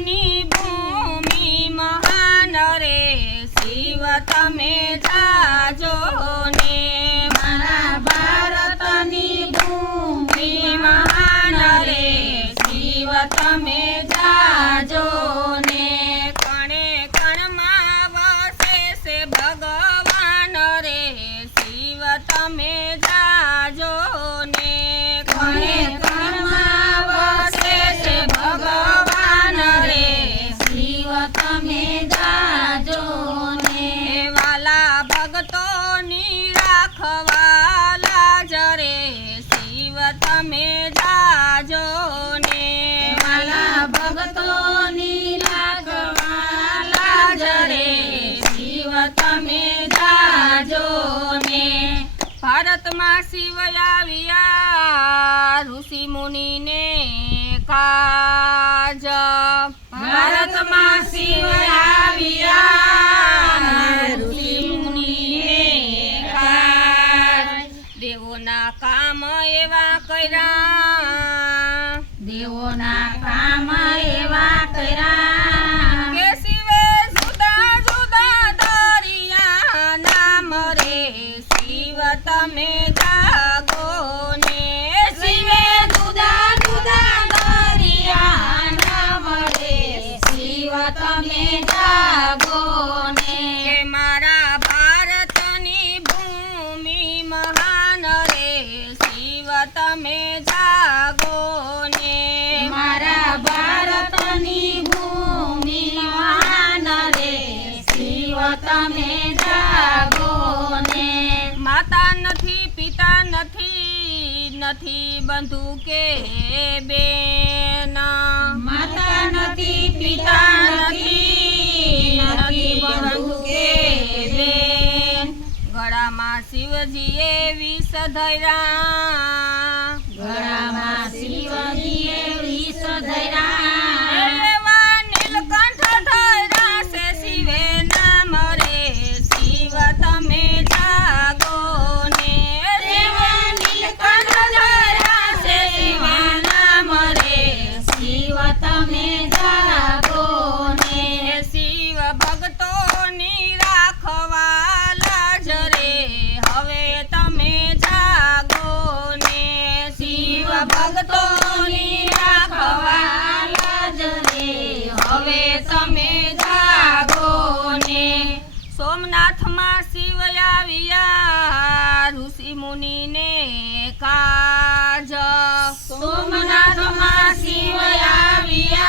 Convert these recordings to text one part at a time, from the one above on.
ભારતની ભૂમિ મહાન રે શિવ તમે જાજો ને મારા ભારતની ભૂમિ મહાન રે શિવ તમે જાજો ને કણે કણમાં વસે છે ભગવાન રે શિવ તમે જાજો ને કણે કણમાં વસે છે ભગવાન રે શિવ તમે જાજો ને વાલા ભક્તોની રાખવાલા જરે શિવ તમે જાજો ને વાલા ભક્તોની રાખવાલા જરે શિવ તમે જાજો ને ભારતમાં શિવ આવ્યા ઋષિ મુનિને કાજ ભારતમાં શિવ આવ્યા ઋષિ મુનિને કાજ દેવોના કામ એવા કર્યા દેવોના કામ એવા કર્યા કે શિવે જુદા જુદા દરિયા નામ રે શિવ તમે જાગો ને શિવે જુદા જુદા દરિયા નામ રે શિવ તમે જાગો ને કે મારા ભારતની ભૂમિ મહાન રે શિવ તમે જાગો ને મારા ભારતની ભૂમિ મહાન રે શિવ તમે જાગો ને માતા નથી પિતા નથી નથી બંધુ કે બેન માતા નથી પિતા નથી નથી બંધુ કે બેન ગળામાં શિવજીએ વિષ ધર્યા ગળામાં શિવજીએ વિષ ધર્યા એવા નીલકંઠ ધર્યા છે શિવે નામ રે શિવ તમે જાગો ને એવા નીલકંઠ ધર્યા છે શિવ નામ રે શિવ તમે જાગો ને શિવ ભક્તોની રાખવાલા જરે હવે તમે જાગો ને શિવ ભક્તોની રાખવાલા જરે હવે તમે જાગો ને સોમનાથમાં શિવ આવ્યા ઋષિ મુનિને કાજ સોમનાથમાં શિવ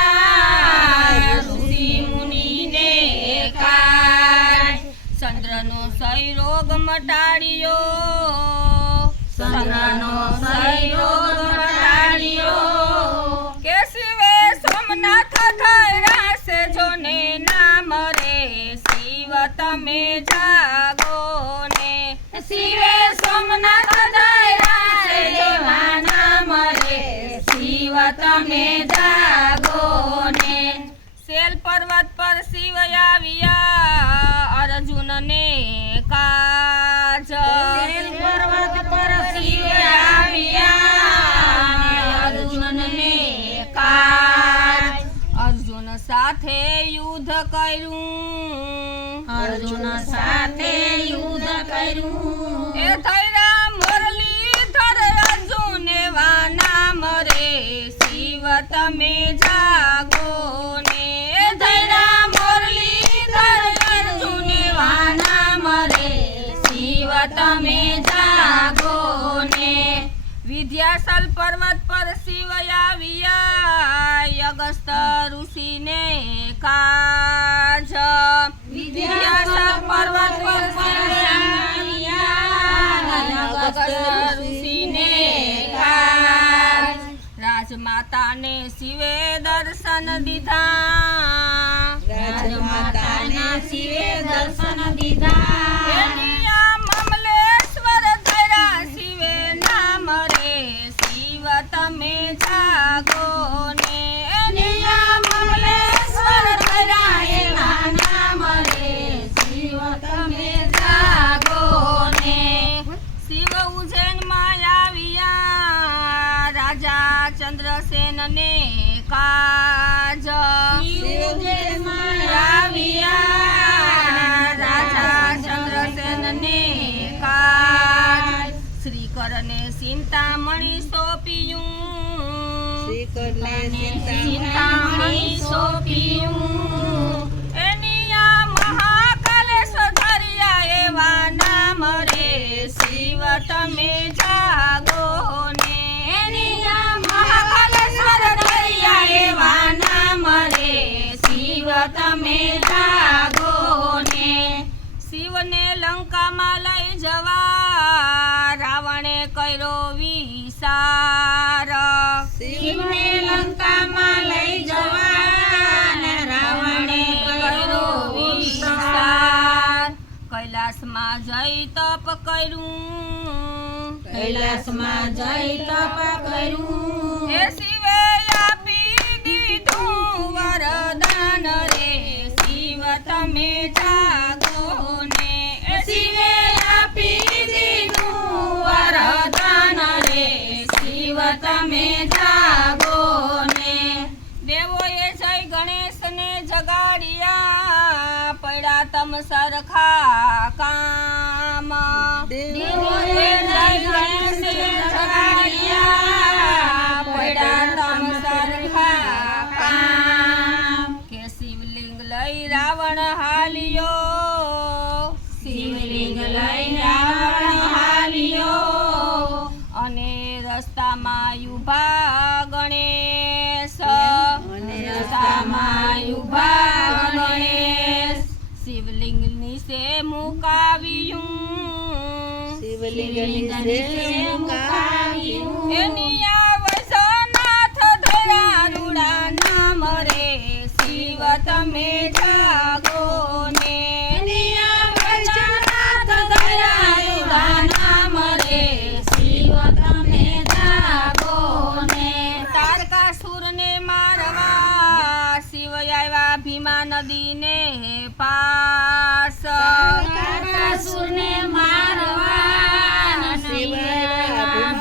આવ્યા ઋષિ મુનિને કાજ ચંદ્રનો સંયોગ મટાડ્યો ચંદ્રનો સંયોગ મટાડ્યો કે શિવે સોમનાથ ધર્યા છે જોને નામ રે શિવ તમે જાગો ને શિવે સોમનાથ ધર્યા છે જેવા નામ રે શિવ તમે જાગો ને શેલ પર્વત પર શિવ આવ્યા અર્જુનને કાજ શેલ પર્વત પર શિવ આવ્યા અર્જુનને કાજ અર્જુન સાથે યુદ્ધ કર્યું અર્જુન સાથે યુદ્ધ કર્યું એ થયા મુરલીધર અર્જુન એવા નામ રે શિવ તમે જાગો ને ધૈરા મુરલીધર અર્જુન એવા નામ રે શિવ તમે જાગો ને વિદ્યાસલ પર્વત પર શિવ આવ્યા અગસ્ત ઋષિને કાજ વિદ્યાસલ પર્વત પર શિવ આવ્યા અગસ્ત ઋષિને કાજ રાજમાતાને શિવે દર્શન દીધા રાજમાતાને શિવે દર્શન દીધા એનિયા મમલેશ્વર ધર્યા શિવે નામ રે શિવ તમે જાગો ને નિયા મમલેશ્વર ધર્યા એવા નામ રે શિવ તમે જાગો ને શિવ ઉજ્જૈનમાં આવ્યા રાજા ચંદ્રસેનને કાજ શિવ તમે જાગો ને શિવને લંકામાં લઈ જવા રાવણે કર્યો વિચાર શિવને લંકામાં લઈ જવા રાવણે કર્યો વિચાર કૈલાસમાં જઈ તપ કર્યું કૈલાસમાં જઈ તપ કર્યું એ શિવે આપી દીધું વરદાન રે શિવ તમે જાગો ને એ શિવે આપી દીધું વરદાન રે શિવ તમે જાગો ને દેવોએ જય ગણેશને જગાડ્યા પડ્યા તમ સરખા કામ દેવોએ જય ગણેશને જગાડ્યા પડ્યા તમ સરખા કામ કે શિવલિંગ લઈ રાવણ હાલ્યો શિવલિંગ લઈ રાવણ હાલ્યો અને રસ્તામાં ઉભા ગણેશ રસ્તામાં ઊભા ગણેશ શિવલિંગ નીચે મુકાવ્યું શિવલિંગ નીચે મુકાવ્યું એની વૈશ્વનાથ ધરા રૂડા નામ રે શિવ તમે જાગો ને વૈજનાથ દયાળુડા નામ રે શિવ તમે જાગો ને તારકાસુરને મારવા શિવ આવ્યા ભીમા નદીને પાસ તારકાસુરને મારવા શિવ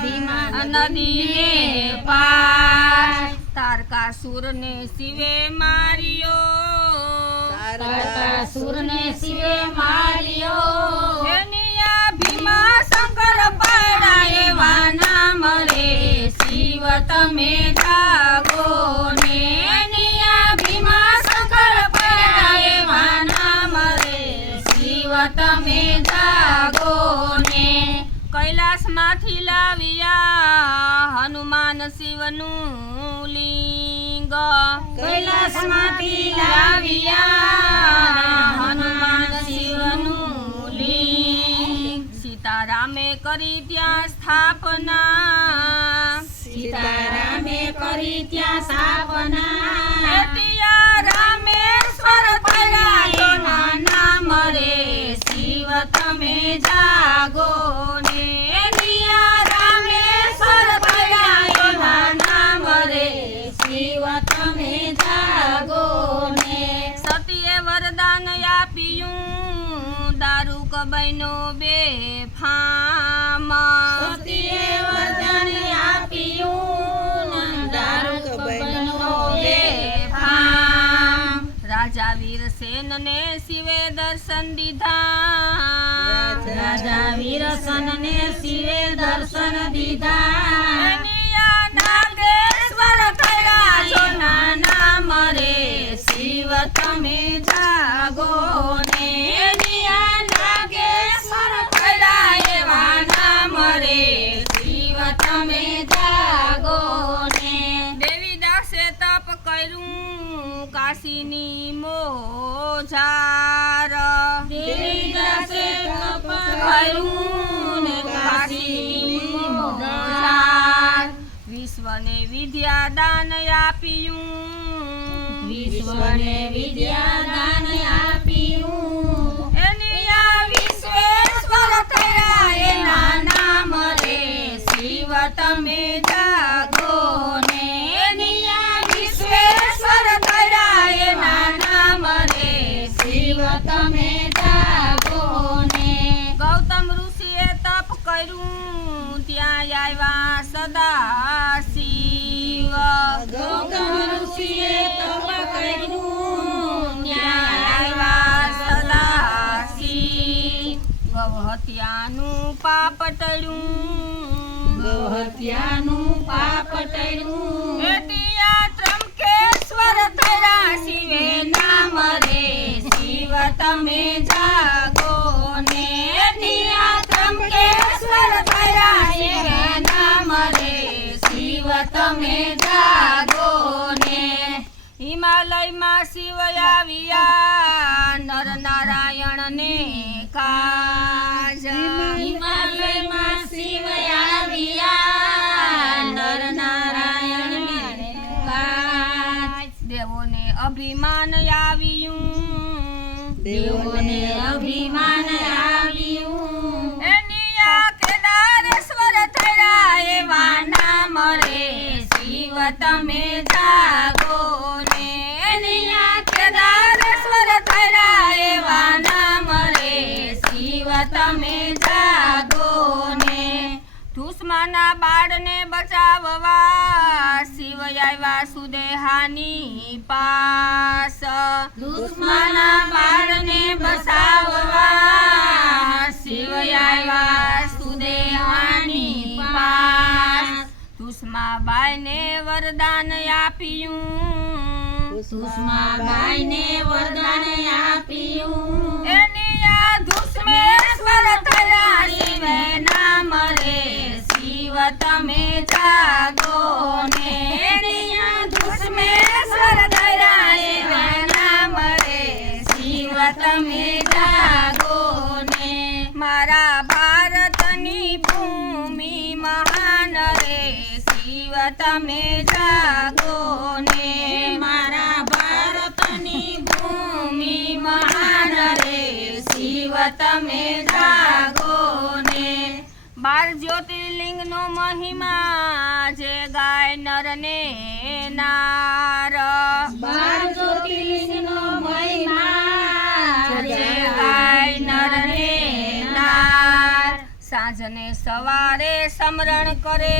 ભીમા નદીને પાસ તારકાસુરને શિવે માર્યો તારકાસુરને શિવે માર્યો એની ભીમા શંકર પાડા એવા નામ રે શિવ તમે જાગો ને ભીમા શંકર પડ્યા એવા નામ રે શિવ તમે જાગો ને કૈલાસમાંથી લાવ્યા હનુમાન શિવનું લિંગ કૈલાસમાંથી લાવ્યા હનુમાન શિવનું લિંગ સીતારામે કરી ત્યાં સ્થાપના સીતારામે કરી ત્યાં સ્થાપના ત્યાં રામેશ્વર થયા એના નામ રે શિવ તમે જાગો ને રામેશ્વર થયા એવા નામ રે શિવ તમે જાગો ને સતીએ વરદાન આપ્યું દારૂ કબાઈનો બે ફામ સતીએ વરદાન આપ્યું દારૂ કબાઈનો બેફામ રાજા વીરસેનને શિવે દર્શન દીધા રાજા વીરસનને શિવે દર્શન દીધા નાગેશ્વર થયા સોના નામ રે શિવ તમે જાગો ને નાગેશ્વર થયા એવા નામ રે શિવ તમે જાગો ને દેવીદાસે તપ કર્યું કાશીની મોજાર દેવીદાસે તપ કર્યું ને કાશીની મોજાર વિશ્વને વિદ્યા દાન આપ્યું વિશ્વને વિદ્યા દાન આપ્યું એની વિશ્વેશ્વર થયા એના નામ રે શિવ તમે જાગો ને વિશ્વેશ્વર થયા એના નામ રે શિવ તમે જાગો ને ગૌતમ ઋષિએ તપ કર્યું ત્યાં આવ્યા સદા શિવ ગૌતમ ઋષિએ તપ કર્યું ત્યાં આવ્યા સદા શિવ ગૌહત્યાનું પાપ ટળ્યું ગૌહત્યાનું પાપ ટળ્યું ત્યાં ત્રંબકેશ્વર થયા શિવે નામ રે શિવ તમે જાગો ને ત્યાં ત્રંબકેશ્વર થયા શિવે નામ રે શિવ તમે જાગો ને હિમાલયમાં શિવ આવ્યા નર નારાયણને કાજ હિમાલયમાં શિવ આવ્યા નર નારાયણને કાજ દેવોને અભિમાન આવ્યું દેવોને અભિમાન આવ્યું એની આ કેદારેશ્વર થયા એવા નામ રે શિવ તમે જાગો ને એની આ કેદારેશ્વર થયા એવા નામ રે શિવ તમે જાગો ને દુશ્મના બાળને બચાવવા શિવ આવ્યા સુદેહાની પાસ દુશ્મના બાળને બચાવવા શિવ આવ્યા સુદેહાની પાસ દુશ્માબાઈને વરદાન આપ્યું સુષ્માબાઈને વરદાન આપ્યું એની આ દુશ્મેશ્વર થયા શિવે નામ રે શિવ તમે જાગો ને એની આ દુશ્મેશ્વર થયા શિવે નામ રે શિવ તમે જાગો ને મારા ભારતની ભૂમિ મહાન રે શિવ તમે જાગો ને મારા ભારતની ભૂમિ મહાન રે શિવ તમે જાગો ને 12 જ્યોતિર્લિંગનો મહિમા જે ગાય નર ને નાર 12 જ્યોતિર્લિંગનો મહિમા જે ગાય નર ને નાર સાંજને સવારે સમરણ કરે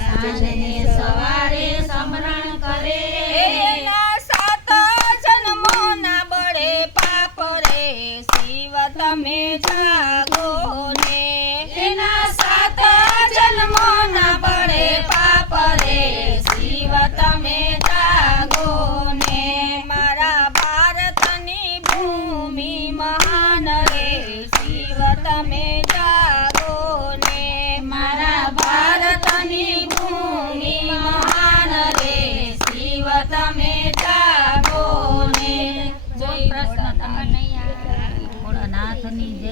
સાંજને સવારે સમરણ કરે એના 7 જન્મોના બળે પાપ રે શિવ તમે જાગો ને એના 7 જન્મોના બળે પાપ રે શિવ તમે જાગો ને મારા ભારતની ભૂમિ મહાન રે શિવ તમે જાગો ને મારા ભારતની ભૂમિ મહાન રે શિવ તમે જાગો ને જય કૃષ્ણ. ભોળાનાથની જય.